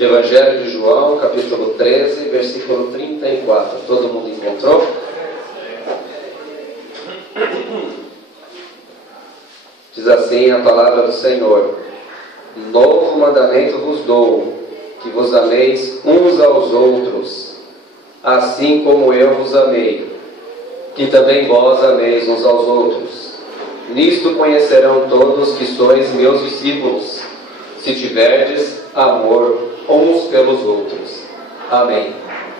Evangelho de João, capítulo 13, versículo 34. Todo mundo encontrou? Diz assim a palavra do Senhor: novo mandamento vos dou, que vos ameis uns aos outros, assim como eu vos amei, que também vós ameis uns aos outros. Nisto conhecerão todos que sois meus discípulos, se tiverdes amor uns pelos outros. Amém.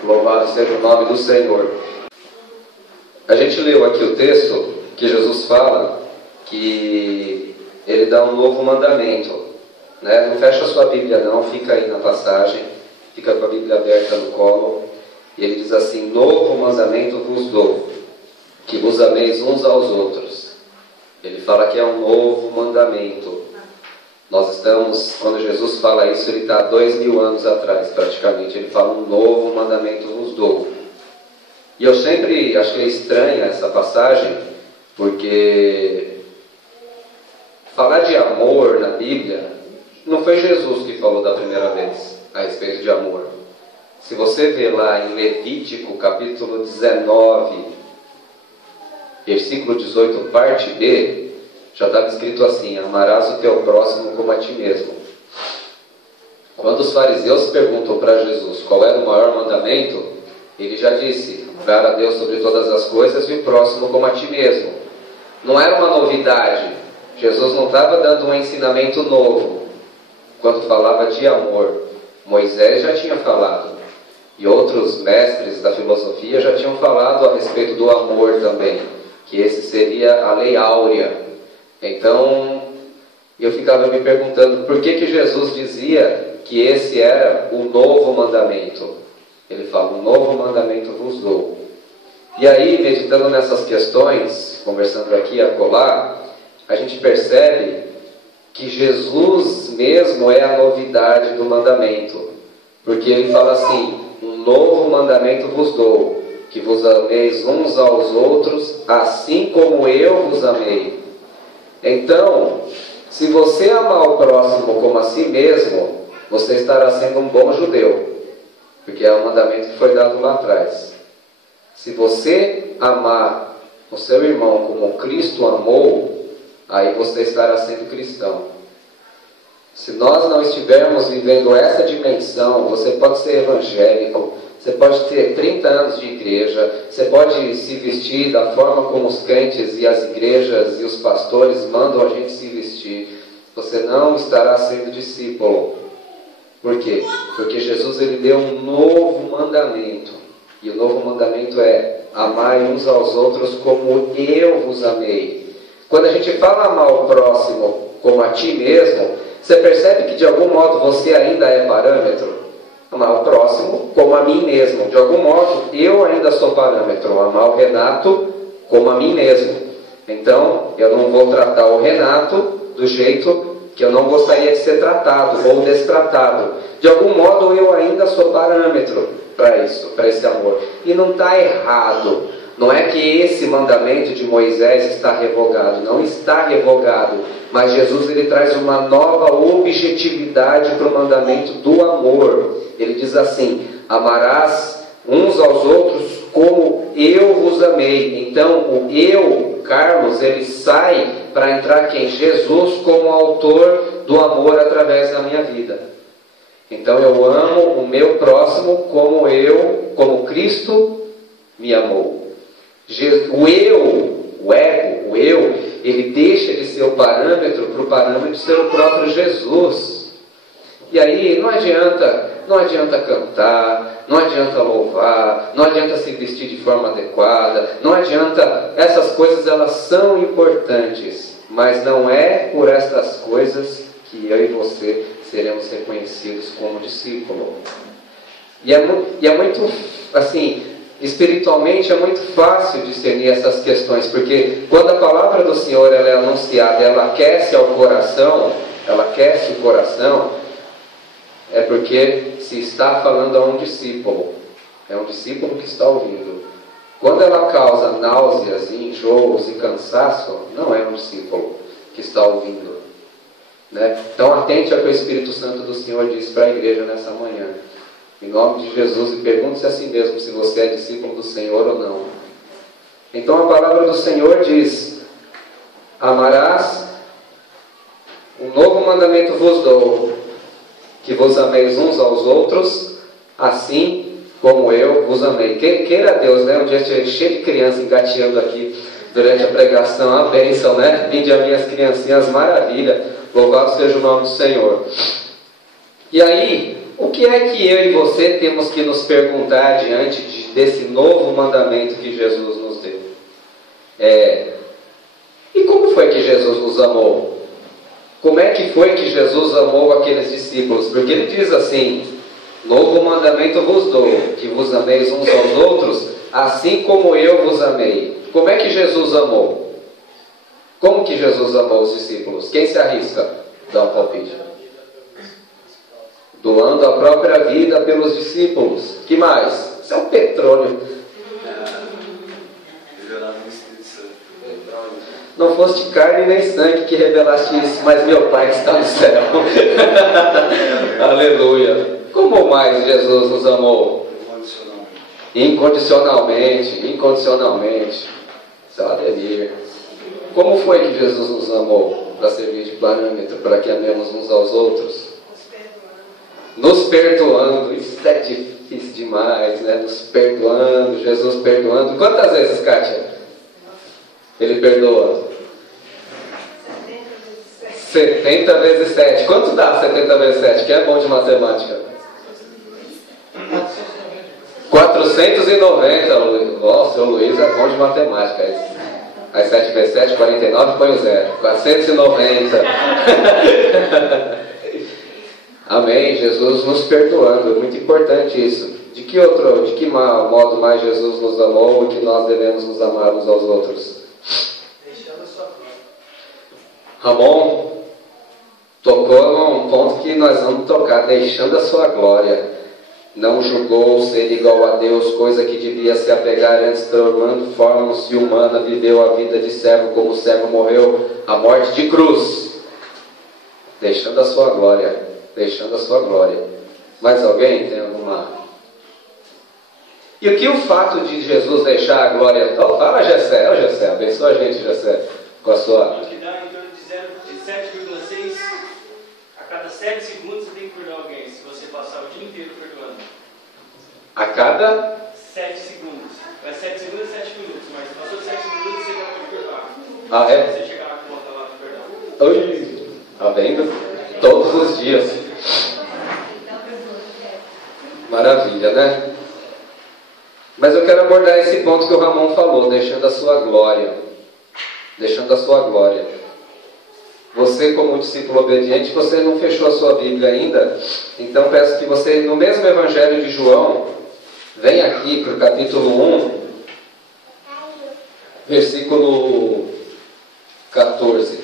Louvado seja o nome do Senhor. A gente leu aqui o texto que Jesus fala que ele dá um novo mandamento, né? Não fecha a sua Bíblia não, fica aí na passagem, fica com a Bíblia aberta no colo. E ele diz assim: novo mandamento vos dou, que vos ameis uns aos outros. Ele fala que é um novo mandamento. Nós estamos, quando Jesus fala isso, ele está há 2000 anos atrás, praticamente. Ele fala: um novo mandamento vos dou. E eu sempre achei estranha essa passagem, porque falar de amor na Bíblia, não foi Jesus que falou da primeira vez a respeito de amor. Se você vê lá em Levítico, capítulo 19, versículo 18, parte B, já estava escrito assim: amarás o teu próximo como a ti mesmo. Quando os fariseus perguntam para Jesus qual era o maior mandamento, ele já disse: amar a Deus sobre todas as coisas e o próximo como a ti mesmo. Não era uma novidade. Jesus não estava dando um ensinamento novo quando falava de amor. Moisés já tinha falado, e outros mestres da filosofia já tinham falado a respeito do amor também, que esse seria a lei áurea. Então, eu ficava me perguntando por que Jesus dizia que esse era o novo mandamento. Ele fala: um novo mandamento vos dou. E aí, meditando nessas questões, conversando aqui e acolá, a gente percebe que Jesus mesmo é a novidade do mandamento. Porque ele fala assim: um novo mandamento vos dou, que vos ameis uns aos outros, assim como eu vos amei. Então, se você amar o próximo como a si mesmo, você estará sendo um bom judeu, porque é um mandamento que foi dado lá atrás. Se você amar o seu irmão como Cristo amou, aí você estará sendo cristão. Se nós não estivermos vivendo essa dimensão, você pode ser evangélico, você pode ter 30 anos de igreja, você pode se vestir da forma como os crentes e as igrejas e os pastores mandam a gente se vestir. Você não estará sendo discípulo. Por quê? Porque Jesus ele deu um novo mandamento. E o novo mandamento é: amai uns aos outros como eu vos amei. Quando a gente fala amar o próximo como a ti mesmo, você percebe que de algum modo você ainda é parâmetro? Amar o próximo como a mim mesmo. De algum modo, eu ainda sou parâmetro. Amar o Renato como a mim mesmo. Então, eu não vou tratar o Renato do jeito que eu não gostaria de ser tratado ou destratado. De algum modo, eu ainda sou parâmetro para isso, para esse amor. E não está errado. Não é que esse mandamento de Moisés está revogado. Não está revogado. Mas Jesus ele traz uma nova objetividade para o mandamento do amor. Ele diz assim: amarás uns aos outros como eu vos amei. Então o eu, Carlos, ele sai para entrar quem? Jesus como autor do amor através da minha vida. Então eu amo o meu próximo como Cristo me amou. O eu, o ego, o eu, ele deixa de ser o parâmetro para o parâmetro de ser o próprio Jesus. E aí não adianta cantar, não adianta louvar, não adianta se vestir de forma adequada, não adianta, essas coisas elas são importantes, mas não é por estas coisas que eu e você seremos reconhecidos como discípulo. E é muito, assim, espiritualmente é muito fácil discernir essas questões, porque quando a palavra do Senhor ela é anunciada, ela aquece ao coração, ela aquece o coração, é porque se está falando a um discípulo. É um discípulo que está ouvindo. Quando ela causa náuseas, enjoos e cansaço, não é um discípulo que está ouvindo. né? Então atente ao que o Espírito Santo do Senhor diz para a igreja nessa manhã. Em nome de Jesus, e pergunte-se a si mesmo se você é discípulo do Senhor ou não. Então a palavra do Senhor diz: amarás, um novo mandamento vos dou, que vos ameis uns aos outros, assim como eu vos amei. Queira Deus, né? Um dia cheio de criança engateando aqui durante a pregação, a bênção, né? Vinde a minhas criancinhas, maravilha, louvado seja o nome do Senhor. E aí, o que é que eu e você temos que nos perguntar diante desse novo mandamento que Jesus nos deu? E como foi que Jesus nos amou? Como é que foi que Jesus amou aqueles discípulos? Porque ele diz assim: novo mandamento vos dou, que vos ameis uns aos outros, assim como eu vos amei. Como é que Jesus amou? Como que Jesus amou os discípulos? Quem se arrisca? Dá um palpite. Doando a própria vida pelos discípulos. Que mais? Isso é um petróleo. Não foste carne nem sangue que revelaste isso, mas meu Pai que está no céu. Aleluia. Como mais Jesus nos amou? Incondicionalmente. Incondicionalmente. Isso é uma delícia. Como foi que Jesus nos amou? Para servir de parâmetro, para que amemos uns aos outros? Nos perdoando. Isso é difícil demais, né? Nos perdoando, Jesus perdoando. Quantas vezes, Kátia? Ele perdoa? 70 vezes 7. Quanto dá 70 vezes 7? Quem é bom de matemática? 490, Luiz. Nossa, o Luiz é bom de matemática. Aí 7 vezes 7, 49, põe o 0. 490. Amém. Jesus nos perdoando. É muito importante isso. De que modo mais Jesus nos amou e que nós devemos nos amar uns aos outros? Deixando a sua glória. Ramon tocou num ponto que nós vamos tocar. Deixando a sua glória. Não julgou ser igual a Deus, coisa que devia se apegar, antes tomando forma-se humana, viveu a vida de servo, como servo morreu a morte de cruz. Deixando a sua glória. Deixando a sua glória. Mais alguém tem alguma? E o que o fato de Jesus deixar a glória... Oh, fala, Gessé, abençoa a gente, Gessé, com a sua... Que dá em torno de 7,6 a cada 7 segundos você tem que perdoar alguém, se você passar o dia inteiro perdoando. A cada... 7 segundos. É 7 segundos e 7 minutos, mas passou 7 minutos você já pode perdoar. Ah, é? Se você chegar na conta lá do perdão. Oi, tá vendo? Todos os dias. Maravilha, né? Mas eu quero abordar esse ponto que o Ramon falou, deixando a sua glória. Deixando a sua glória. Você, como discípulo obediente, você não fechou a sua Bíblia ainda, então peço que você, no mesmo Evangelho de João, venha aqui para o capítulo 1, versículo 14.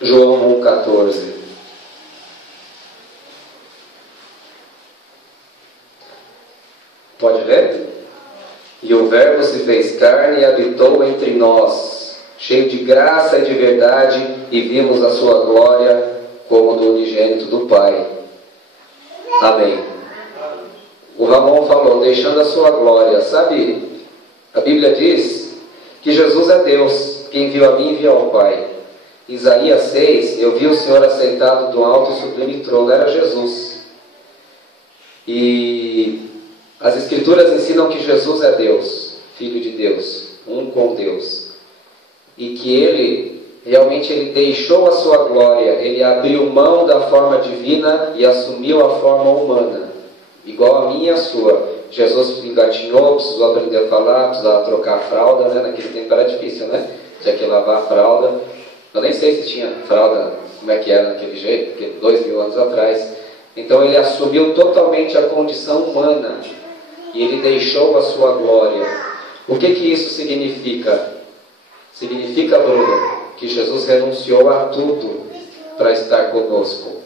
João 1,14. Pode ler? E o Verbo se fez carne e habitou entre nós, cheio de graça e de verdade, e vimos a sua glória como do unigênito do Pai. Amém. O Ramon falou, deixando a sua glória. Sabe, a Bíblia diz que Jesus é Deus, quem enviou a mim enviou ao Pai. Isaías 6, eu vi o Senhor assentado do alto e sublime trono, era Jesus. E as Escrituras ensinam que Jesus é Deus, Filho de Deus, um com Deus. E que Ele, realmente Ele deixou a sua glória, Ele abriu mão da forma divina e assumiu a forma humana, igual a minha e a sua. Jesus engatinhou, precisou aprender a falar, precisava trocar a fralda, né? Naquele tempo era difícil, né? Tinha que lavar a fralda. Eu nem sei se tinha fralda, como é que era naquele jeito, porque 2000 anos atrás. Então ele assumiu totalmente a condição humana. E ele deixou a sua glória. O que isso significa? Significa, Bruno, que Jesus renunciou a tudo para estar conosco.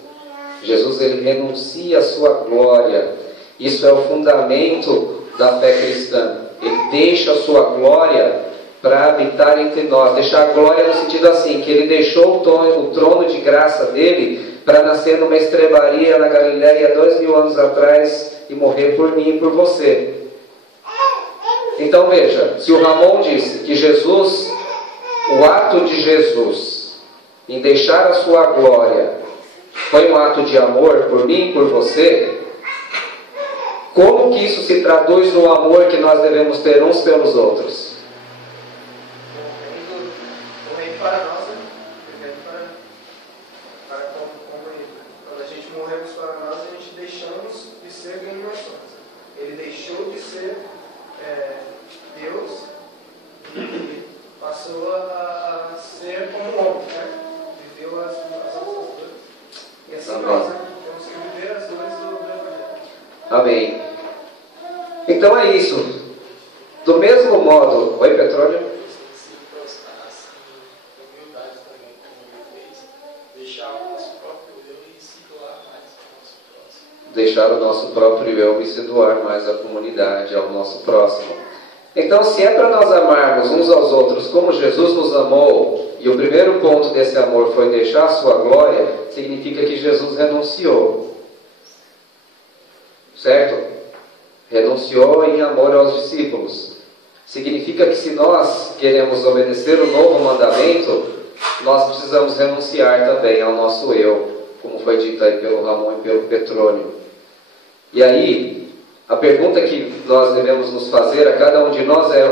Jesus, ele renuncia a sua glória. Isso é o fundamento da fé cristã. Ele deixa a sua glória para habitar entre nós. Deixar a glória no sentido assim, que ele deixou o trono de graça dele para nascer numa estrebaria na Galileia 2000 anos atrás e morrer por mim e por você. Então veja, se o Ramon disse que Jesus, o ato de Jesus em deixar a sua glória foi um ato de amor por mim e por você, como que isso se traduz no amor que nós devemos ter uns pelos outros? Morrendo para nós, né? Vivendo para como ele. Quando a gente morremos para nós, a gente deixamos de ser quem nós somos. Ele deixou de ser Deus e passou a ser como homem, né? Viveu as outras coisas. E assim Amém. nós, né? Temos que viver as dores do Evangelho. Amém. Então é isso. Do mesmo modo... Oi, Petróleo? Se prostrasse em humildade também, como ele fez, deixar o nosso próprio eu e se doar mais ao nosso próximo. Deixar o nosso próprio eu e se doar mais à comunidade, ao nosso próximo. Então, se é para nós amarmos uns aos outros como Jesus nos amou, e o primeiro ponto desse amor foi deixar a sua glória, significa que Jesus renunciou. Certo? Renunciou em amor aos discípulos. Significa que se nós queremos obedecer o novo mandamento, nós precisamos renunciar também ao nosso eu, como foi dito aí pelo Ramon e pelo Petrônio. E aí, a pergunta que nós devemos nos fazer a cada um de nós é: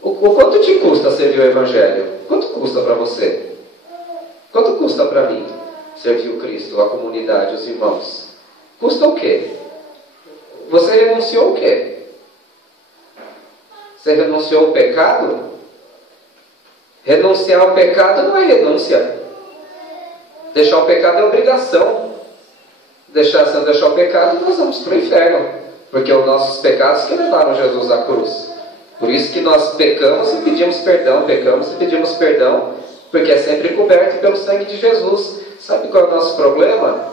o quanto te custa servir o Evangelho? Quanto custa para você? Quanto custa para mim servir o Cristo, a comunidade, os irmãos? Custa o quê? Você renunciou o quê? Você renunciou ao pecado? Renunciar ao pecado não é renúncia. Deixar o pecado é obrigação. Se deixar o pecado, nós vamos para o inferno. Porque os nossos pecados que levaram Jesus à cruz. Por isso que nós pecamos e pedimos perdão. Pecamos e pedimos perdão. Porque é sempre coberto pelo sangue de Jesus. Sabe qual é o nosso problema?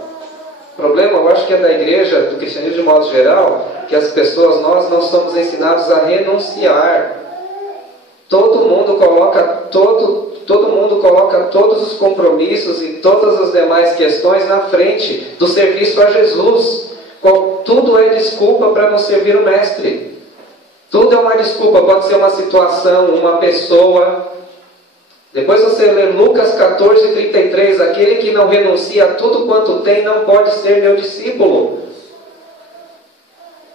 O problema, eu acho que é da igreja, do cristianismo de modo geral, que as pessoas, nós não somos ensinados a renunciar. Todo mundo coloca todos os compromissos e todas as demais questões na frente do serviço a Jesus. Tudo é desculpa para não servir o Mestre. Tudo é uma desculpa, pode ser uma situação, uma pessoa. Depois você lê Lucas 14:33, aquele que não renuncia a tudo quanto tem não pode ser meu discípulo.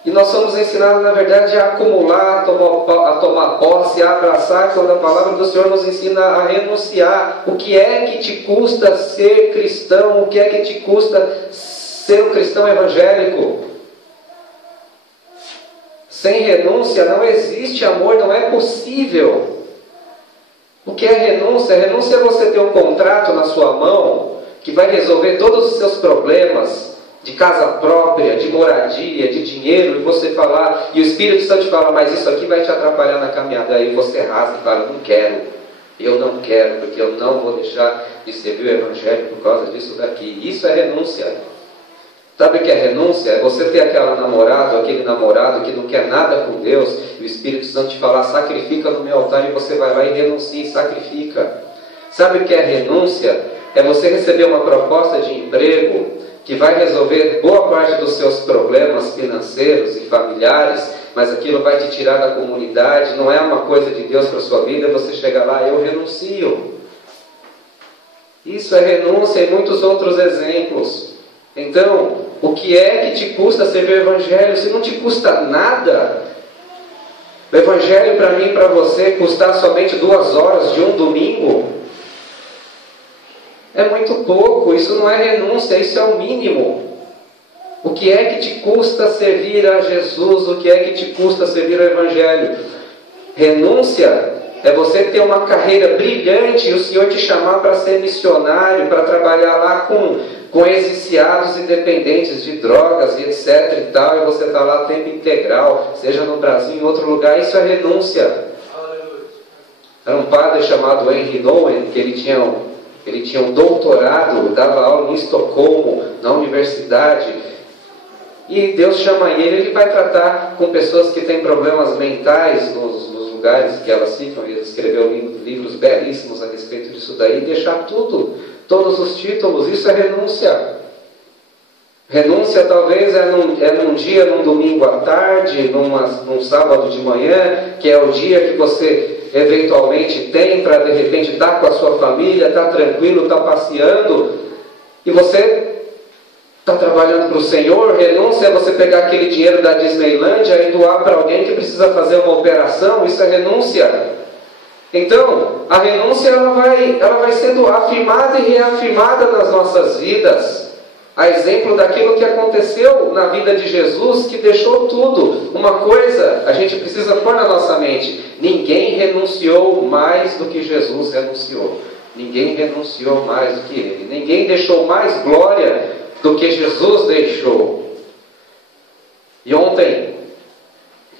E nós somos ensinados, na verdade, a acumular, a tomar posse, a abraçar, quando a palavra do Senhor nos ensina a renunciar. O que é que te custa ser cristão? O que é que te custa ser um cristão evangélico? Sem renúncia não existe amor, não é possível. O que é renúncia? Renúncia é você ter um contrato na sua mão que vai resolver todos os seus problemas de casa própria, de moradia, de dinheiro, e você falar, e o Espírito Santo te fala, mas isso aqui vai te atrapalhar na caminhada. Aí você rasga e fala, eu não quero, porque eu não vou deixar de servir o Evangelho por causa disso daqui. Isso é renúncia. Sabe o que é renúncia? É você ter aquele namorado que não quer nada com Deus, e o Espírito Santo te falar, sacrifica no meu altar, e você vai lá e renuncia e sacrifica. Sabe o que é renúncia? É você receber uma proposta de emprego que vai resolver boa parte dos seus problemas financeiros e familiares, mas aquilo vai te tirar da comunidade, não é uma coisa de Deus para a sua vida, você chega lá, eu renuncio. Isso é renúncia e muitos outros exemplos. Então, o que é que te custa servir o Evangelho? Se não te custa nada, o Evangelho para mim e para você custar somente 2 horas de um domingo, é muito pouco. Isso não é renúncia, isso é o mínimo. O que é que te custa servir a Jesus? O que é que te custa servir o Evangelho? Renúncia é você ter uma carreira brilhante e o Senhor te chamar para ser missionário, para trabalhar lá com ex-viciados e dependentes de drogas e etc e tal, e você está lá tempo integral, seja no Brasil, em outro lugar. Isso é renúncia. Era um padre chamado Henry Nouwen, que ele tinha um doutorado, dava aula em Estocolmo, na universidade, e Deus chama ele vai tratar com pessoas que têm problemas mentais nos lugares que elas ficam. Ele escreveu livros belíssimos a respeito disso daí, deixar tudo, todos os títulos. Isso é renúncia. Renúncia talvez é num dia, num domingo à tarde, num sábado de manhã, que é o dia que você eventualmente tem para de repente estar com a sua família, estar tranquilo, estar passeando, e você está trabalhando para o Senhor. Renúncia é você pegar aquele dinheiro da Disneylândia e doar para alguém que precisa fazer uma operação. Isso é renúncia. Então, a renúncia ela vai sendo afirmada e reafirmada nas nossas vidas. A exemplo daquilo que aconteceu na vida de Jesus, que deixou tudo. Uma coisa a gente precisa pôr na nossa mente: ninguém renunciou mais do que Jesus renunciou. Ninguém renunciou mais do que Ele. Ninguém deixou mais glória do que Jesus deixou. E ontem,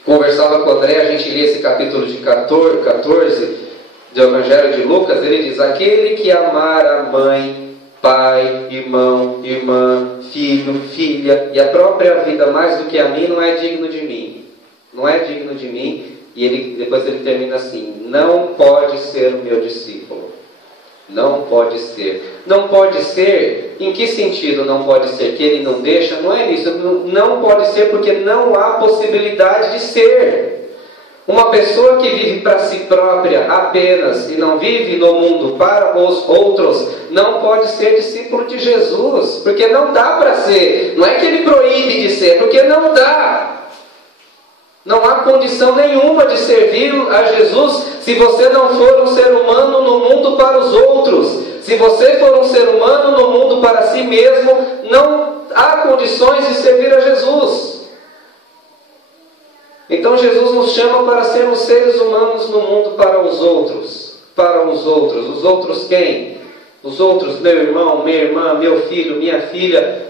conversava com o André, a gente lia esse capítulo de 14 do Evangelho de Lucas. Ele diz: aquele que amar a mãe, pai, irmão, irmã, filho, filha e a própria vida mais do que a mim, não é digno de mim. Não é digno de mim. E depois ele termina assim: não pode ser o meu discípulo. Não pode ser. Não pode ser, em que sentido não pode ser? Que ele não deixa? Não é isso. Não pode ser porque não há possibilidade de ser. Uma pessoa que vive para si própria apenas e não vive no mundo para os outros, não pode ser discípulo de Jesus, porque não dá para ser. Não é que ele proíbe de ser, é porque não dá. Não há condição nenhuma de servir a Jesus se você não for um ser humano no mundo para os outros. Se você for um ser humano no mundo para si mesmo, não há condições de servir a Jesus. Então Jesus nos chama para sermos seres humanos no mundo para os outros. Para os outros. Os outros quem? Os outros, meu irmão, minha irmã, meu filho, minha filha,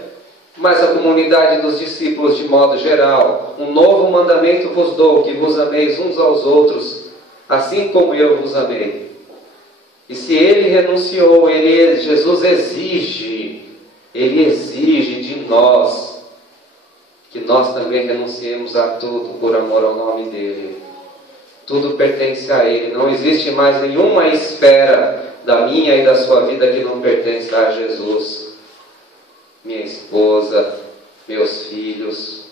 mas a comunidade dos discípulos de modo geral. Um novo mandamento vos dou, que vos ameis uns aos outros, assim como eu vos amei. E se ele renunciou, Jesus exige de nós que nós também renunciemos a tudo por amor ao nome dele. Tudo pertence a ele. Não existe mais nenhuma esfera da minha e da sua vida que não pertence a Jesus. Minha esposa, meus filhos.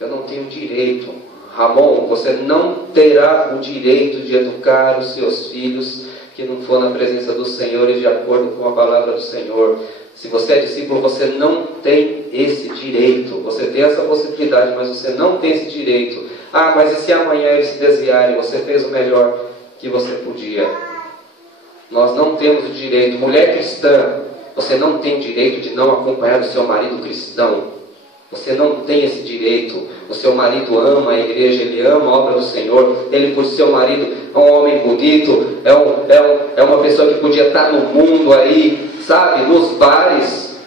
Eu não tenho direito. Ramon, você não terá o direito de educar os seus filhos que não for na presença do Senhor e de acordo com a palavra do Senhor. Se você é discípulo, você não tem esse direito. Você tem essa possibilidade, mas você não tem esse direito. Ah, mas e se amanhã eles se desviarem? Você fez o melhor que você podia. Nós não temos o direito. Mulher cristã, você não tem direito de não acompanhar o seu marido cristão. Você não tem esse direito. O seu marido ama a igreja, ele ama a obra do Senhor. Ele, por seu marido, é um homem bonito, é uma pessoa que podia estar no mundo aí, sabe, nos bares,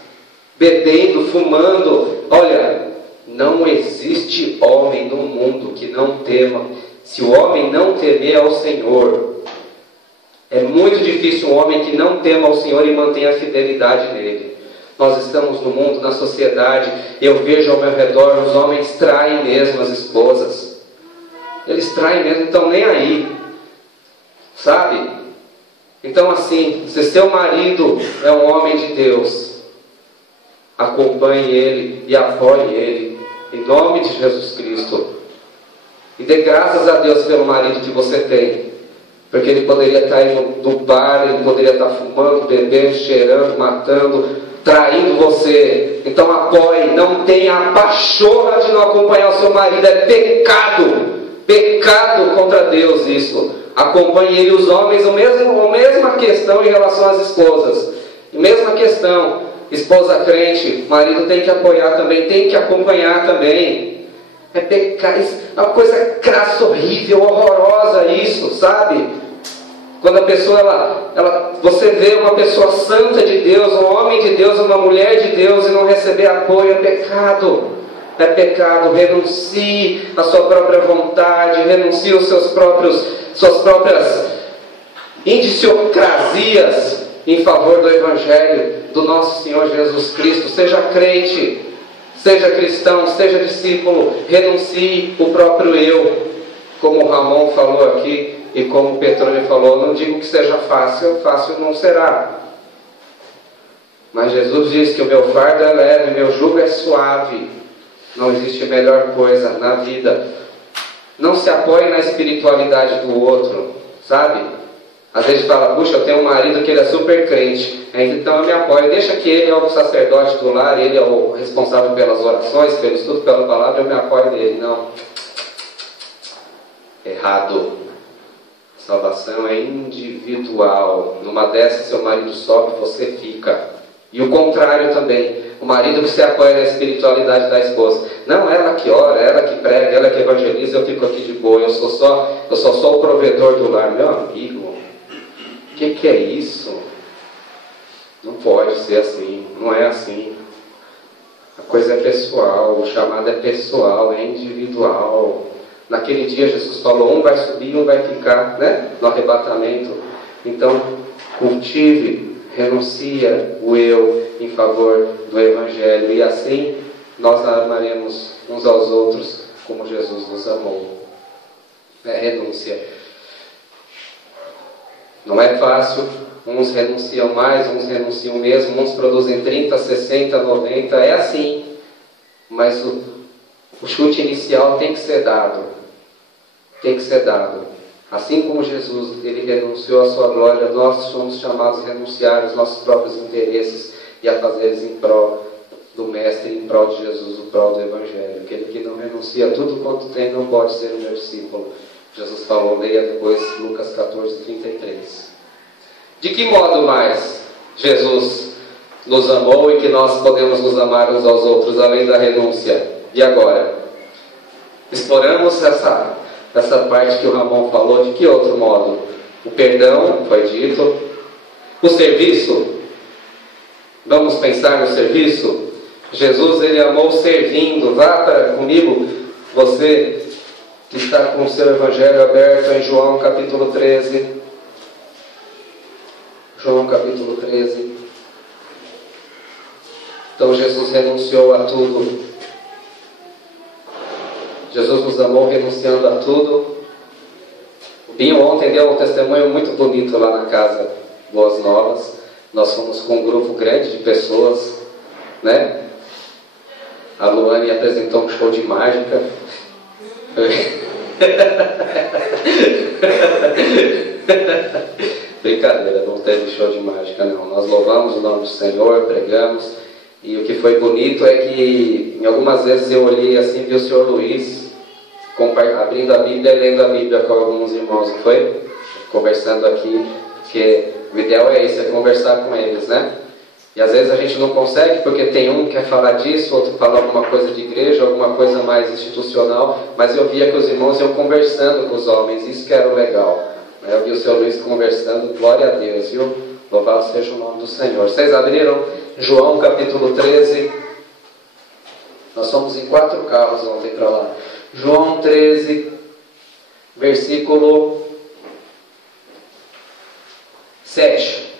bebendo, fumando. Olha, não existe homem no mundo que não tema. Se o homem não temer ao Senhor, é muito difícil um homem que não tema ao Senhor e mantenha a fidelidade nele. Nós estamos no mundo, na sociedade, eu vejo ao meu redor, os homens traem mesmo as esposas. Eles traem mesmo, não estão nem aí. Sabe? Então assim, se seu marido é um homem de Deus, acompanhe ele e apoie ele, em nome de Jesus Cristo. E dê graças a Deus pelo marido que você tem. Porque ele poderia estar indo no bar, ele poderia estar fumando, bebendo, cheirando, matando, traindo você. Então apoie, não tenha a pachorra de não acompanhar o seu marido. É pecado contra Deus isso. Acompanhe ele. Os homens, a mesma questão em relação às esposas. Mesma questão, esposa crente, marido tem que apoiar também, tem que acompanhar também. É pecado, é uma coisa crassa, horrível, horrorosa isso, sabe? Quando a pessoa, você vê uma pessoa santa de Deus, um homem de Deus, uma mulher de Deus e não receber apoio, é pecado. É pecado. Renuncie à sua própria vontade, renuncie às suas próprias indiciocrasias em favor do Evangelho do nosso Senhor Jesus Cristo. Seja crente. Seja cristão, seja discípulo, renuncie o próprio eu, como o Ramon falou aqui e como o Petrone falou. Não digo que seja fácil, fácil não será. Mas Jesus diz que o meu fardo é leve, meu jugo é suave. Não existe melhor coisa na vida. Não se apoie na espiritualidade do outro, sabe? Às vezes fala, puxa, eu tenho um marido que ele é super crente, então eu me apoio. Deixa que ele é o sacerdote do lar, ele é o responsável pelas orações, pelo estudo, pela palavra, eu me apoio nele. Não. Errado. Salvação é individual. Numa dessas, seu marido sobe, você fica. E o contrário também. O marido que se apoia na espiritualidade da esposa. Não, ela que ora, ela que prega, ela que evangeliza, eu fico aqui de boa. Eu sou só o provedor do lar. Meu amigo, o que é isso? Não pode ser assim. Não é assim. A coisa é pessoal. O chamado é pessoal, é individual. Naquele dia Jesus falou, um vai subir, um vai ficar, né? No arrebatamento. Então, cultive, renuncia o eu em favor do Evangelho. E assim nós amaremos uns aos outros como Jesus nos amou. É renúncia. Não é fácil. Uns renunciam mais, uns renunciam mesmo. Uns produzem 30, 60, 90. É assim. Mas o chute inicial tem que ser dado. Tem que ser dado. Assim como Jesus, ele renunciou à sua glória, nós somos chamados a renunciar aos nossos próprios interesses e a fazer eles em prol do Mestre, em prol de Jesus, em prol do Evangelho. Aquele que não renuncia a tudo quanto tem não pode ser o meu discípulo. Jesus falou, leia depois Lucas 14, 33. De que modo mais Jesus nos amou e que nós podemos nos amar uns aos outros, além da renúncia? E agora? Exploramos essa parte que o Ramon falou. De que outro modo? O perdão, foi dito. O serviço. Vamos pensar no serviço? Jesus, ele amou servindo. Vá comigo, você que está com o seu evangelho aberto em João capítulo 13. João capítulo 13. Então Jesus renunciou a tudo. Jesus nos amou renunciando a tudo. O Binho ontem deu um testemunho muito bonito lá na casa Boas Novas. Nós fomos com um grupo grande de pessoas, né? A Luane apresentou um show de mágica. Brincadeira, não teve show de mágica não. Nós louvamos o nome do Senhor, pregamos. E o que foi bonito é que em algumas vezes eu olhei assim e vi o Senhor Luiz abrindo a Bíblia e lendo a Bíblia com alguns irmãos, não foi? Conversando aqui, porque o ideal é isso, é conversar com eles, né? E às vezes a gente não consegue, porque tem um que quer falar disso, outro fala alguma coisa de igreja, alguma coisa mais institucional, mas eu via que os irmãos iam conversando com os homens, isso que era o legal. Eu vi o Senhor Luiz conversando, glória a Deus, viu? Louvado seja o nome do Senhor. Vocês abriram João capítulo 13? Nós fomos em 4 carros ontem para lá. João 13, versículo 7.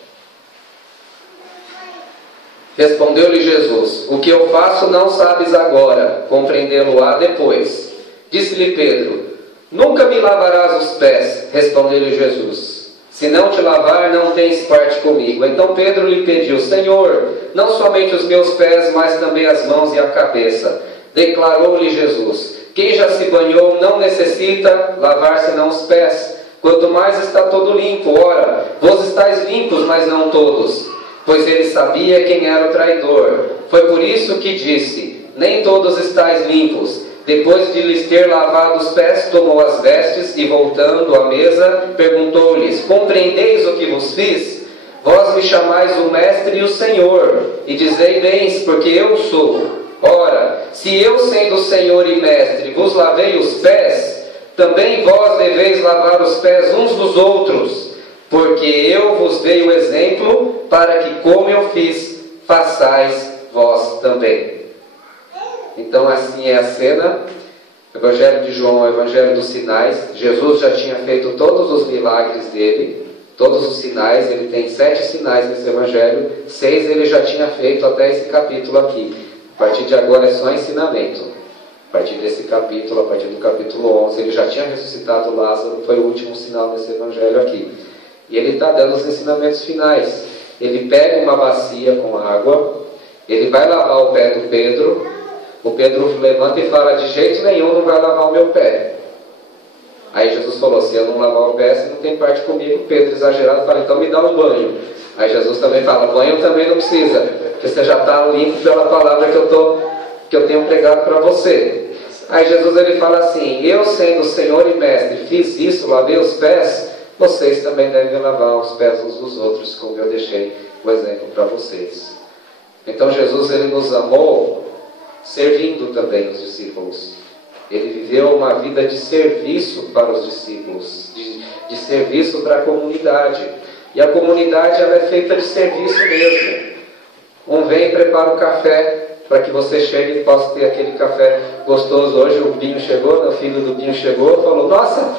Respondeu-lhe Jesus, o que eu faço não sabes agora, compreendê-lo-á depois. Disse-lhe Pedro, nunca me lavarás os pés. Respondeu-lhe Jesus, se não te lavar, não tens parte comigo. Então Pedro lhe pediu, Senhor, não somente os meus pés, mas também as mãos e a cabeça. Declarou-lhe Jesus, quem já se banhou não necessita lavar senão os pés, quanto mais está todo limpo. Ora, vós estáis limpos, mas não todos. Pois ele sabia quem era o traidor. Foi por isso que disse, nem todos estáis limpos. Depois de lhes ter lavado os pés, tomou as vestes e, voltando à mesa, perguntou-lhes, compreendeis o que vos fiz? Vós me chamais o Mestre e o Senhor, e dizei bens, porque eu sou. Ora, se eu, sendo Senhor e Mestre, vos lavei os pés, também vós deveis lavar os pés uns dos outros, porque eu vos dei o exemplo, para que, como eu fiz, façais vós também. Então assim é a cena. Evangelho de João, o Evangelho dos sinais. Jesus já tinha feito todos os milagres dele, todos os sinais. Ele tem 7 sinais nesse Evangelho, 6 ele já tinha feito até esse capítulo aqui. A partir de agora é só ensinamento. A partir desse capítulo, a partir do capítulo 11, ele já tinha ressuscitado Lázaro, foi o último sinal desse evangelho aqui. E ele está dando os ensinamentos finais. Ele pega uma bacia com água, ele vai lavar o pé do Pedro, o Pedro levanta e fala, de jeito nenhum não vai lavar o meu pé. Aí Jesus falou, se eu não lavar o pé, você não tem parte comigo. Pedro, exagerado, fala, então me dá um banho. Aí Jesus também fala, banho também não precisa, porque você já está limpo pela palavra que eu tenho pregado para você. Aí Jesus ele fala assim, eu sendo Senhor e Mestre, fiz isso, lavei os pés, vocês também devem lavar os pés uns dos outros, como eu deixei o exemplo para vocês. Então Jesus ele nos amou servindo também os discípulos. Ele viveu uma vida de serviço para os discípulos, de serviço para a comunidade. E a comunidade ela é feita de serviço mesmo. Um vem e prepara o café para que você chegue e possa ter aquele café gostoso. Hoje o Binho chegou, o filho do Binho chegou e falou, nossa,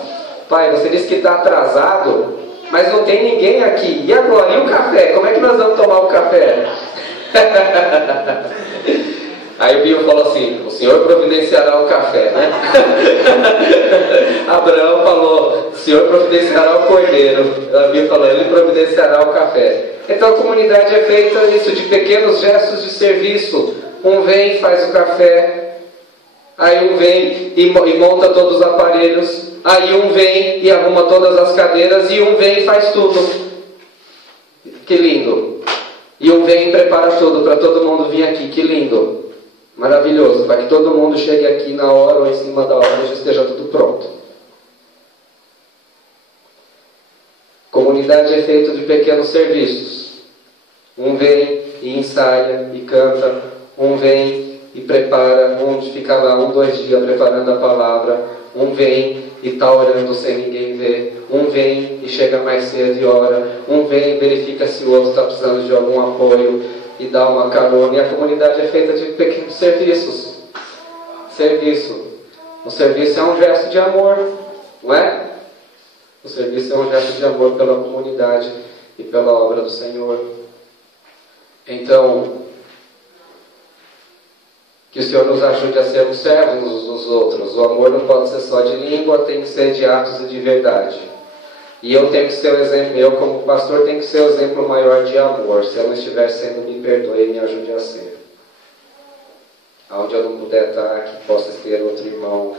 pai, você disse que está atrasado, mas não tem ninguém aqui. E agora? E o café? Como é que nós vamos tomar o café? Aí o Binho falou assim, o Senhor providenciará o café, né? Abraão falou, o Senhor providenciará o cordeiro. O Binho falou, ele providenciará o café. Então a comunidade é feita isso, de pequenos gestos de serviço. Um vem e faz o café, aí um vem e monta todos os aparelhos, aí um vem e arruma todas as cadeiras, e um vem e faz tudo. Que lindo! E um vem e prepara tudo para todo mundo vir aqui, que lindo! Maravilhoso, para que todo mundo chegue aqui na hora ou em cima da hora e já esteja tudo pronto. Comunidade é feita de pequenos serviços. Um vem e ensaia e canta, um vem e prepara, um fica lá 1, 2 dias preparando a palavra, um vem e está orando sem ninguém ver, um vem e chega mais cedo e ora, um vem e verifica se o outro está precisando de algum apoio e dá uma carona. E a comunidade é feita de pequenos serviços. Serviço. O serviço é um gesto de amor, não é? O serviço é um gesto de amor pela comunidade e pela obra do Senhor. Então, que o Senhor nos ajude a sermos servos uns dos outros. O amor não pode ser só de língua, tem que ser de atos e de verdade. E eu tenho que ser o exemplo, eu como pastor tenho que ser o exemplo maior de amor. Se eu não estiver sendo, me perdoe e me ajude a ser. Aonde eu não puder estar, que possa ter outro irmão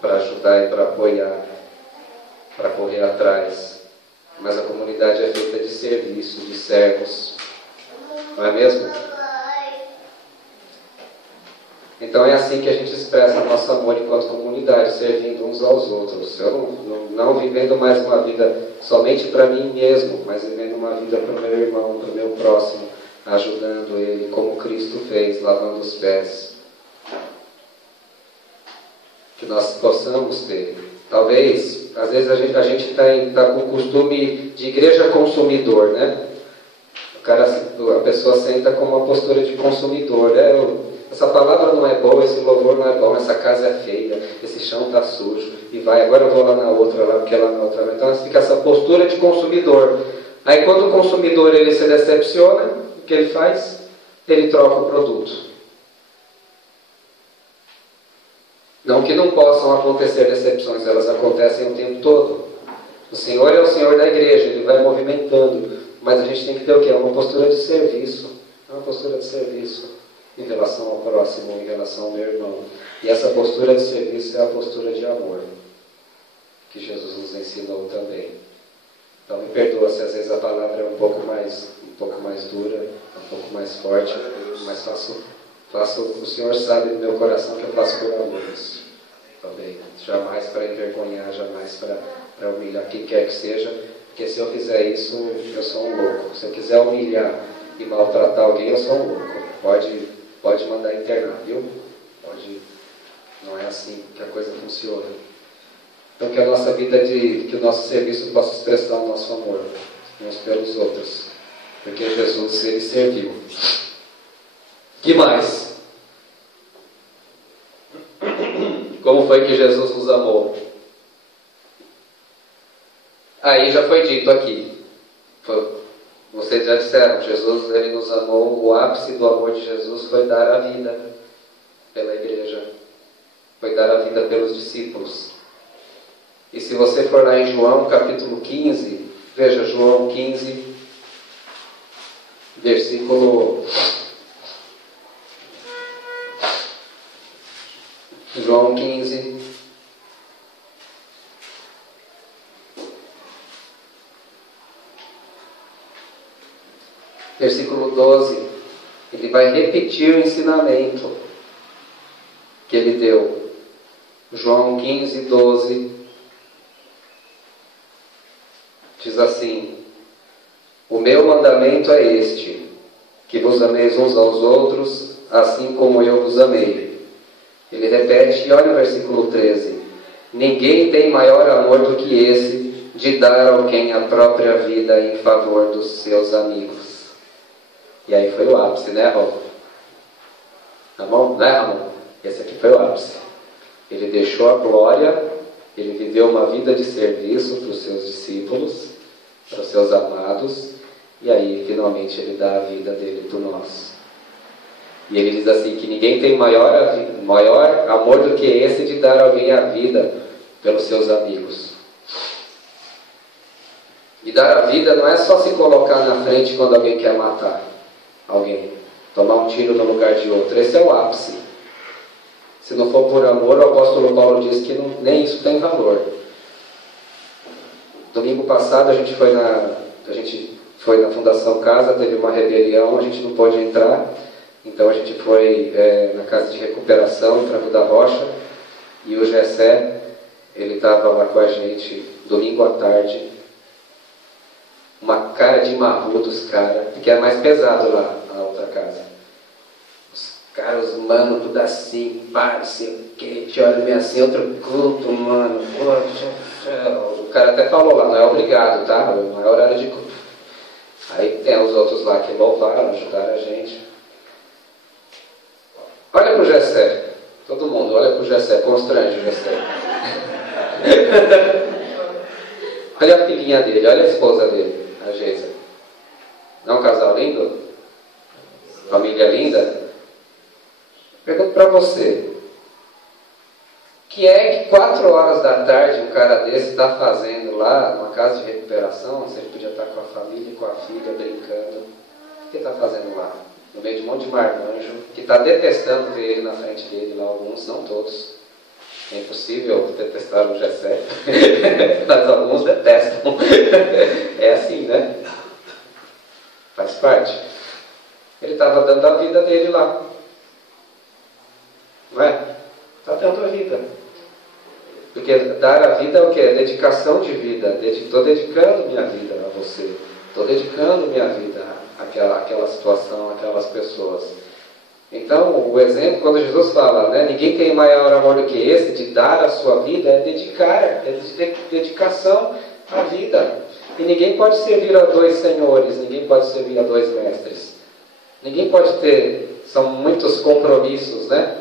para ajudar e para apoiar, para correr atrás. Mas a comunidade é feita de serviço, de servos. Não é mesmo? Então é assim que a gente expressa nosso amor enquanto comunidade, servindo uns aos outros. Eu não vivendo mais uma vida somente para mim mesmo, mas vivendo uma vida para o meu irmão, para o meu próximo, ajudando ele, como Cristo fez, lavando os pés. Que nós possamos ter. Talvez, às vezes a gente está com o costume de igreja consumidor, né? A pessoa senta com uma postura de consumidor, né? Essa palavra não é boa, esse louvor não é bom, essa casa é feia, esse chão está sujo, e vai, agora eu vou lá na outra, lá porque lá na outra. Então fica essa postura de consumidor. Aí quando o consumidor ele se decepciona, o que ele faz? Ele troca o produto. Não que não possam acontecer decepções, elas acontecem o tempo todo. O Senhor é o Senhor da igreja, Ele vai movimentando, mas a gente tem que ter o quê? Uma postura de serviço. Uma postura de serviço em relação ao próximo, em relação ao meu irmão. E essa postura de serviço é a postura de amor, que Jesus nos ensinou também. Então me perdoa se às vezes a palavra é um pouco mais dura, um pouco mais forte, mas faço, o Senhor sabe do meu coração que eu faço por amor isso também. Jamais para envergonhar, jamais para humilhar quem quer que seja, porque se eu fizer isso, eu sou um louco. Se eu quiser humilhar e maltratar alguém, eu sou um louco. Pode mandar internar, viu? Não é assim que a coisa funciona. Então que a nossa vida, que o nosso serviço possa expressar o nosso amor uns pelos outros. Porque Jesus, Ele serviu. Que mais? Como foi que Jesus nos amou? Aí já foi dito aqui. Vocês já disseram, Jesus, ele nos amou, o ápice do amor de Jesus foi dar a vida pela igreja, foi dar a vida pelos discípulos. E se você for lá em João capítulo 15, veja João 15, versículo... João 15, versículo 12, ele vai repetir o ensinamento que ele deu. João 15, 12, diz assim: o meu mandamento é este, que vos ameis uns aos outros, assim como eu vos amei. Ele repete, e olha o versículo 13: ninguém tem maior amor do que esse, de dar a alguém a própria vida em favor dos seus amigos. E aí foi o ápice, né, Ramon? Tá bom? Né, Ramon? Esse aqui foi o ápice. Ele deixou a glória, ele viveu uma vida de serviço para os seus discípulos, para os seus amados, e aí finalmente ele dá a vida dele por nós. E ele diz assim, que ninguém tem maior amor do que esse, de dar a alguém a vida pelos seus amigos. E dar a vida não é só se colocar na frente quando alguém quer matar alguém, tomar um tiro no lugar de outro. Esse é o ápice. Se não for por amor, o apóstolo Paulo diz que nem isso tem valor. Domingo passado a gente foi na Fundação Casa, teve uma rebelião, a gente não pôde entrar. Então a gente foi na casa de recuperação em Franco da Rocha, e o Gessé, ele estava lá com a gente domingo à tarde. Uma cara de marrudos, cara, porque é mais pesado lá, na outra casa. Os caras, os mano, tudo assim, pá, não sei o que, te olha meio assim, outro culto, mano. O cara até falou lá, não é obrigado, tá? Não é horário de culto. Aí tem os outros lá que louvaram, ajudaram a gente. Olha pro Gessé, todo mundo, olha pro Gessé, constrange o Gessé. Olha a filhinha dele, olha a esposa dele, a Geisa. Não é um casal lindo? Família linda? Pergunto para você, que é que 4 horas da tarde um cara desse está fazendo lá numa casa de recuperação? Você podia estar com a família e com a filha brincando. O que está fazendo lá? No meio de um monte de marmanjo, que está detestando ver ele na frente dele lá, alguns, não todos. É impossível detestar o Gessé, mas alguns detestam. É assim, né? Faz parte. Ele estava dando a vida dele lá. Não é? Está dando a vida. Porque dar a vida é o quê? É dedicação de vida. Estou dedicando minha vida a você. Estou dedicando minha vida àquela situação, àquelas pessoas. Então, o exemplo, quando Jesus fala, né, ninguém tem maior amor do que esse, de dar a sua vida, é dedicar, é dedicação à vida. E ninguém pode servir a 2 senhores, ninguém pode servir a 2 mestres. Ninguém pode ter, são muitos compromissos, né?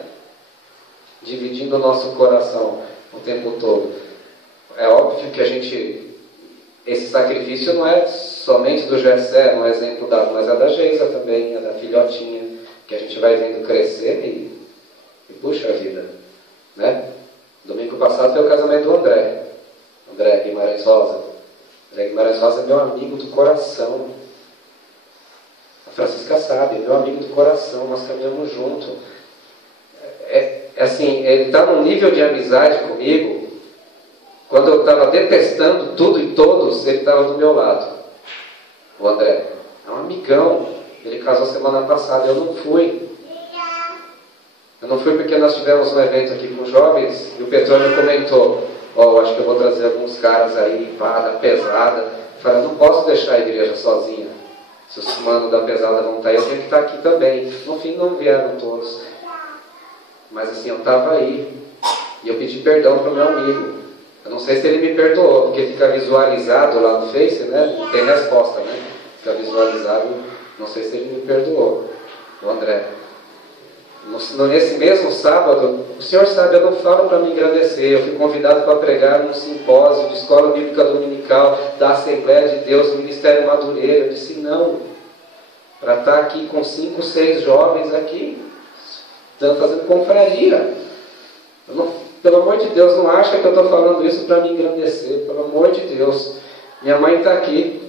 Dividindo o nosso coração o tempo todo. É óbvio que esse sacrifício não é somente do Gessé, um exemplo dado, mas é da Geisa também, é da filhotinha, que a gente vai vendo crescer e puxa a vida, né? Domingo passado foi o casamento do André Guimarães Rosa. André Guimarães Rosa é meu amigo do coração. A Francisca sabe, é meu amigo do coração, nós caminhamos junto. Assim, ele está num nível de amizade comigo. Quando eu estava detestando tudo e todos, ele estava do meu lado. O André é um amigão. Ele casou semana passada, eu não fui. Eu não fui porque nós tivemos um evento aqui com jovens e o Petrônio comentou, acho que eu vou trazer alguns caras aí, pá, da pesada. Eu falei, eu não posso deixar a igreja sozinha. Se os manos da pesada vão estar aí, eu tenho que estar aqui também. No fim não vieram todos. Mas assim, eu estava aí. E eu pedi perdão para o meu amigo. Eu não sei se ele me perdoou, porque fica visualizado lá no Face, né? Não tem resposta, né? Fica visualizado, não sei se ele me perdoou. O André. Nesse mesmo sábado, o senhor sabe, eu não falo para me engrandecer, eu fui convidado para pregar num simpósio de escola bíblica dominical da Assembleia de Deus, do Ministério Madureira. Eu disse não, para estar aqui com 5, 6 jovens aqui, estão fazendo confraria. Pelo amor de Deus, não acha que eu estou falando isso para me engrandecer, pelo amor de Deus. Minha mãe está aqui.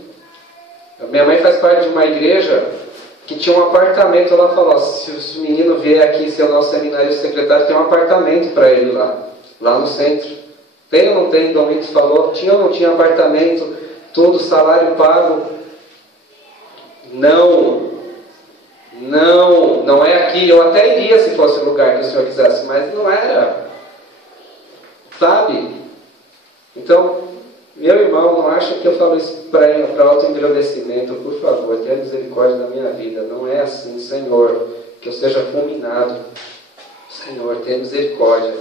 Minha mãe faz parte de uma igreja que tinha um apartamento. Ela falou, se o menino vier aqui ser o nosso seminário secretário, tem um apartamento para ele lá no centro. Tem ou não tem? Dom Rito falou, tinha ou não tinha apartamento, tudo, salário pago. Não é aqui. Eu até iria se fosse o lugar que o senhor quisesse, mas não era. Sabe? Então, meu irmão, não acha que eu falo isso para autoengrandecimento? Por favor, tenha misericórdia da minha vida. Não é assim, Senhor, que eu seja fulminado. Senhor, tenha misericórdia.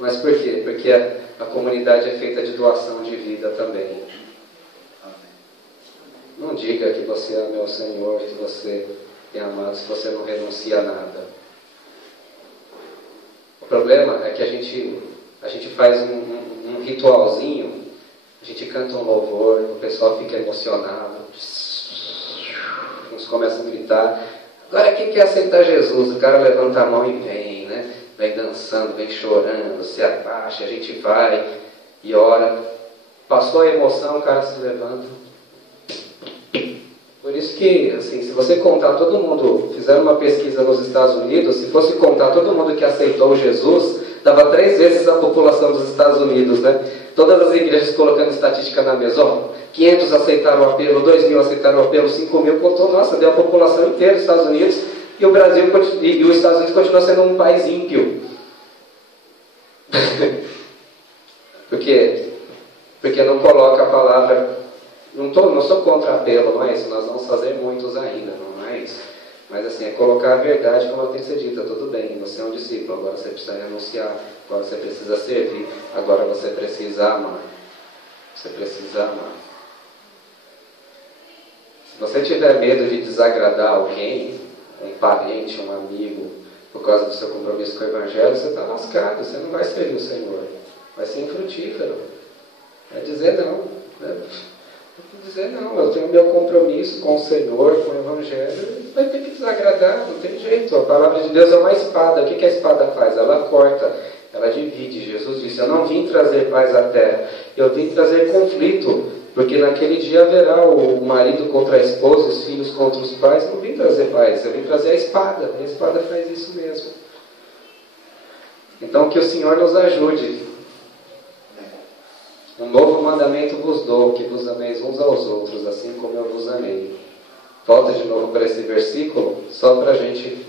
Mas por quê? Porque a comunidade é feita de doação de vida também. Não diga que você ama o Senhor, que você é amado, se você não renuncia a nada. O problema é que a gente faz um ritualzinho, a gente canta um louvor, o pessoal fica emocionado, uns começam a gritar, agora quem quer aceitar Jesus? O cara levanta a mão e vem, né? Vem dançando, vem chorando, se abaixa, a gente vai e ora. Passou a emoção, o cara se levanta. Por isso que, assim, se você contar todo mundo, fizeram uma pesquisa nos Estados Unidos, se fosse contar todo mundo que aceitou Jesus, dava 3 vezes a população dos Estados Unidos, né? Todas as igrejas colocando estatística na mesa, ó, 500 aceitaram o apelo, 2.000 aceitaram o apelo, 5.000 contou, nossa, deu a população inteira dos Estados Unidos, e o Brasil e os Estados Unidos continua sendo um país ímpio. Porque não coloca a palavra. Não sou contra apelo, não é isso. Nós vamos fazer muitos ainda, não é isso. Mas assim, é colocar a verdade como ela tem que ser dita. Tudo bem, você é um discípulo, agora você precisa renunciar, agora você precisa servir, agora você precisa amar. Você precisa amar. Se você tiver medo de desagradar alguém, um parente, um amigo, por causa do seu compromisso com o Evangelho, você está lascado, você não vai servir o Senhor. Vai ser infrutífero. Vai dizer não. Dizer não, eu tenho meu compromisso com o Senhor, com o Evangelho, vai ter que desagradar, não tem jeito. A palavra de Deus é uma espada. O que a espada faz? Ela corta, ela divide. Jesus disse, eu não vim trazer paz à terra, eu vim trazer conflito, porque naquele dia haverá o marido contra a esposa, os filhos contra os pais. Não vim trazer paz, eu vim trazer a espada. A espada faz isso mesmo. Então que o Senhor nos ajude. Um novo mandamento vos dou, que vos ameis uns aos outros, assim como eu vos amei. Volta de novo para esse versículo, só para a gente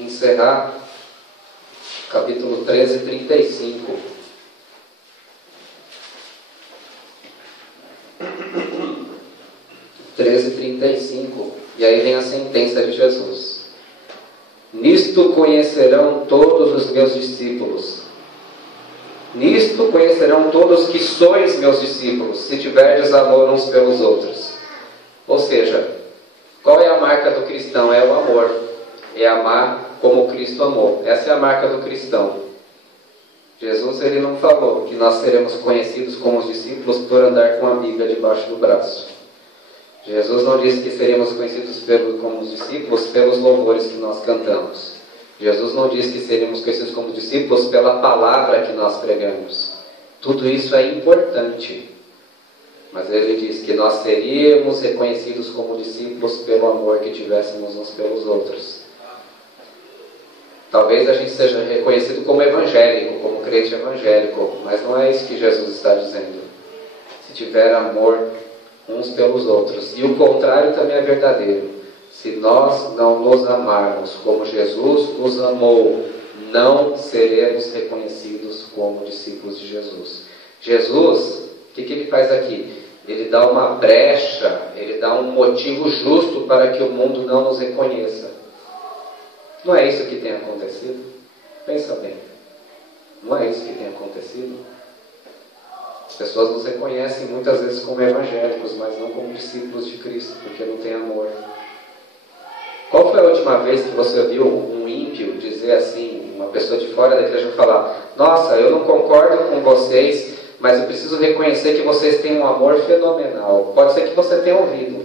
encerrar, capítulo 13, 35. E aí vem a sentença de Jesus. Nisto conhecerão todos os meus discípulos. Nisto conhecerão todos que sois meus discípulos, se tiverdes amor uns pelos outros. Ou seja, qual é a marca do cristão? É o amor. É amar como Cristo amou. Essa é a marca do cristão. Jesus, ele não falou que nós seremos conhecidos como os discípulos por andar com a Bíblia debaixo do braço. Jesus não disse que seríamos conhecidos como os discípulos pelos louvores que nós cantamos. Jesus não disse que seríamos conhecidos como discípulos pela palavra que nós pregamos. Tudo isso é importante. Mas ele diz que nós seríamos reconhecidos como discípulos pelo amor que tivéssemos uns pelos outros. Talvez a gente seja reconhecido como evangélico, como crente evangélico, mas não é isso que Jesus está dizendo. Se tiver amor uns pelos outros. E o contrário também é verdadeiro. Se nós não nos amarmos como Jesus nos amou, não seremos reconhecidos como discípulos de Jesus. Jesus, o que ele faz aqui? Ele dá uma brecha, ele dá um motivo justo para que o mundo não nos reconheça. Não é isso que tem acontecido? Pensa bem. Não é isso que tem acontecido? As pessoas nos reconhecem muitas vezes como evangélicos, mas não como discípulos de Cristo, porque não tem amor. Qual foi a última vez que você viu um ímpio dizer assim, uma pessoa de fora da igreja falar: nossa, eu não concordo com vocês, mas eu preciso reconhecer que vocês têm um amor fenomenal. Pode ser que você tenha ouvido.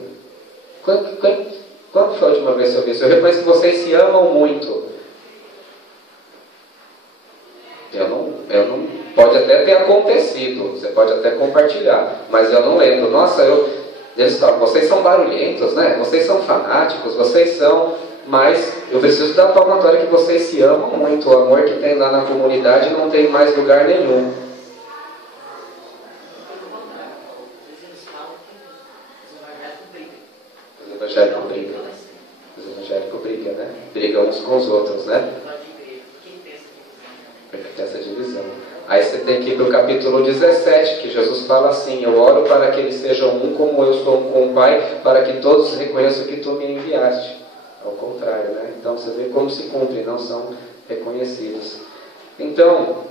Quando foi a última vez que eu ouvi isso? Eu reconheço que vocês se amam muito. Pode até ter acontecido, você pode até compartilhar, mas eu não lembro. Nossa, eles falam: vocês são barulhentos, né? Vocês são fanáticos, vocês são... Mas eu preciso dar palmatória que vocês se amam muito. O amor que tem lá na comunidade não tem mais lugar nenhum. Os evangélicos brigam. Os evangélicos brigam, né? Brigam uns com os outros, né? Porque tem essa divisão. Aí você tem que ir para o capítulo 17, que Jesus fala assim: eu oro para que eles sejam um como eu sou um com o Pai, para que todos reconheçam que tu me enviaste. Ao contrário, né? Então você vê como se cumpre, não são reconhecidos. Então,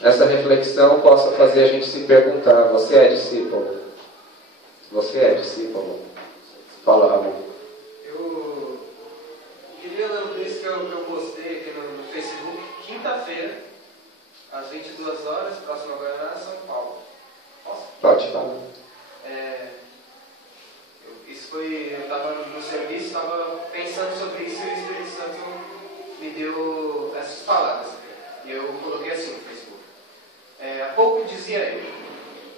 essa reflexão possa fazer a gente se perguntar: você é discípulo? Você é discípulo? Fala, Ramon. Eu queria ler um texto que eu postei aqui no Facebook, quinta-feira, às 22 horas, próximo a Guaraná, São Paulo. Posso? Pode falar. Eu estava no serviço, estava pensando sobre isso e o Espírito Santo me deu essas palavras. E eu coloquei assim no Facebook. Há pouco dizia ele: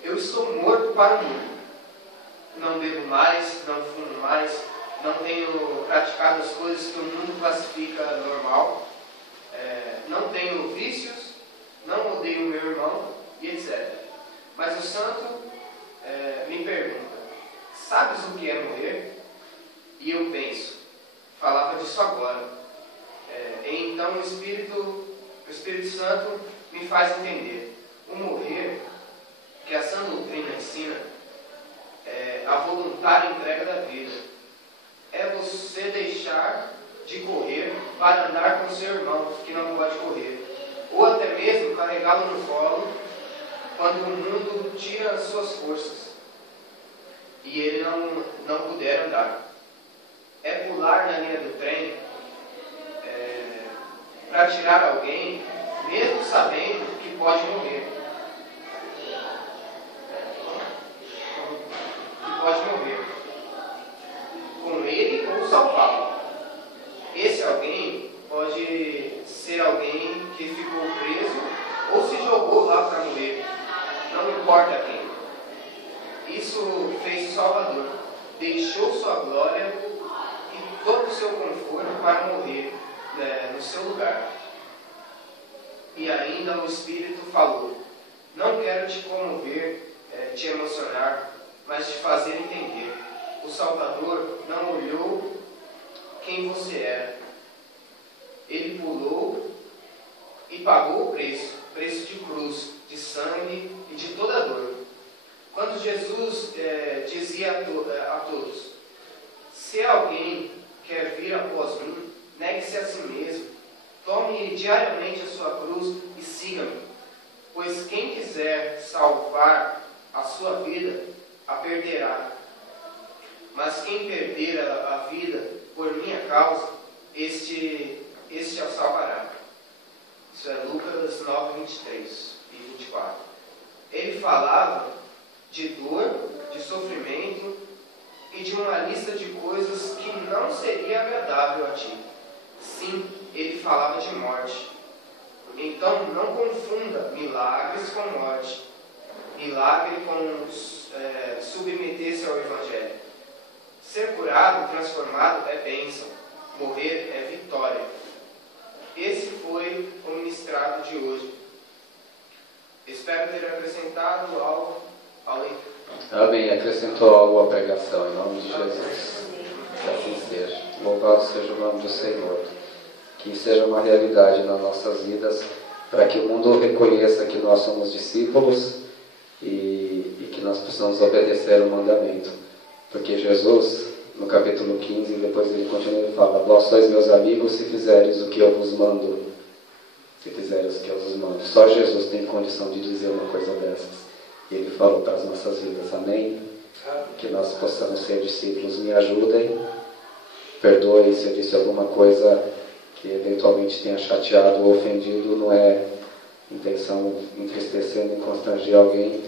eu estou morto para o mundo. Não bebo mais, não fumo mais, não tenho praticado as coisas que o mundo classifica normal. Não tenho vícios, não odeio meu irmão, e etc. Mas o santo me pergunta: sabes o que é morrer? E eu penso, falava disso agora. E então o Espírito Santo me faz entender. O morrer, que a sã doutrina ensina, é a voluntária entrega da vida. É você deixar de correr para andar com seu irmão, que não pode correr. Ou até mesmo carregá-lo no colo, quando o mundo tira as suas forças e ele não puder andar. É pular na linha do trem para tirar alguém, mesmo sabendo que pode morrer. Que pode morrer. Com ele ou salvá-lo. Esse alguém pode ser alguém que ficou preso ou se jogou lá para morrer. Não importa quem. Isso fez o Salvador. Deixou sua glória e todo o seu conforto para morrer no seu lugar. E ainda o Espírito falou: não quero te comover, te emocionar, mas te fazer entender. O Salvador não olhou quem você era. Ele pulou e pagou o preço de cruz, de sangue e de toda dor. Quando Jesus dizia a todos: se alguém quer vir após mim, negue-se a si mesmo, tome diariamente a sua cruz e siga-me. Pois quem quiser salvar a sua vida, a perderá. Mas quem perder a vida por minha causa, este a salvará. Isso é Lucas 9, 23 e 24. Ele falava de dor, de sofrimento e de uma lista de coisas que não seria agradável a ti. Sim, ele falava de morte. Então não confunda milagres com morte. Milagre com submeter-se ao Evangelho. Ser curado, transformado é bênção. Morrer é vitória. Esse foi o ministrado de hoje. Espero ter acrescentado algo ao leitor. Amém. Acrescentou algo à pregação, em nome de Jesus. Que assim seja. Louvado seja o nome do Senhor. Que seja uma realidade nas nossas vidas, para que o mundo reconheça que nós somos discípulos e que nós possamos obedecer o mandamento. Porque Jesus, no capítulo 15, depois ele continua e fala: vós sois meus amigos se fizeres o que eu vos mando. Se fizeres o que eu vos mando. Só Jesus tem condição de dizer uma coisa dessas. E ele falou para as nossas vidas. Amém? Que nós possamos ser discípulos. Me ajudem perdoe se eu disse alguma coisa que eventualmente tenha chateado ou ofendido. Não é intenção entristecer nem constranger alguém,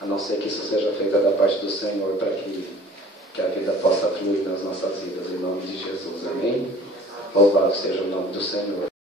a não ser que isso seja feito da parte do Senhor, para que a vida possa fluir nas nossas vidas, em nome de Jesus. Amém? Louvado seja o nome do Senhor.